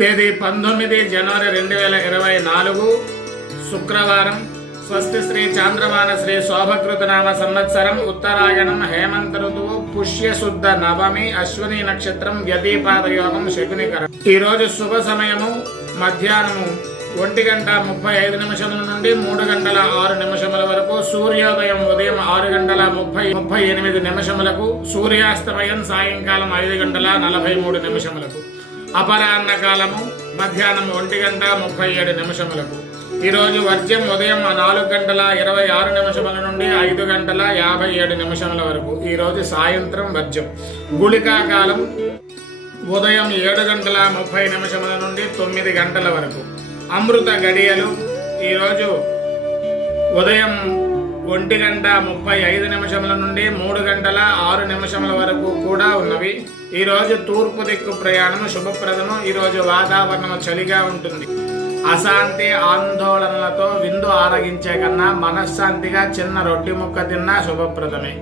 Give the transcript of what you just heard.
తేదీ 19 జనవరి 2024 శుక్రవారం. స్వస్తి శ్రీ చాంద్రమాన శ్రీ శోభకృతనామ సంవత్సరం ఉత్తరాయణం హేమంత ఋతువు పుష్యశుద్ధ నవమి అశ్విని నక్షత్రం వ్యతిపాద యోగం శకునికరం. ఈ రోజు శుభ సమయము మధ్యాహ్నము 1:35 నుండి 3:06 వరకు. సూర్యోదయం ఉదయం 6:38 సూర్యాస్తమయం సాయంకాలం 5:43. అపరాహ్న కాలము మధ్యాహ్నం 1:37. ఈరోజు వర్జ్యం ఉదయం 4:26 నుండి 5:57 వరకు. ఈరోజు సాయంత్రం వర్జ్యం. గుళికా కాలం ఉదయం 7:30 నుండి 9 గంటల వరకు. అమృత గడియలు ఈరోజు ఉదయం 1:35 నుండి 3:06 వరకు కూడా ఉన్నవి. ఈరోజు తూర్పు దిక్కు ప్రయాణము శుభప్రదము. ఈరోజు వాతావరణం చలిగా ఉంటుంది. అశాంతి ఆందోళనలతో విందు ఆరగించే కన్నా మనశ్శాంతిగా చిన్న రొట్టి ముక్క తిన్నా శుభప్రదమే.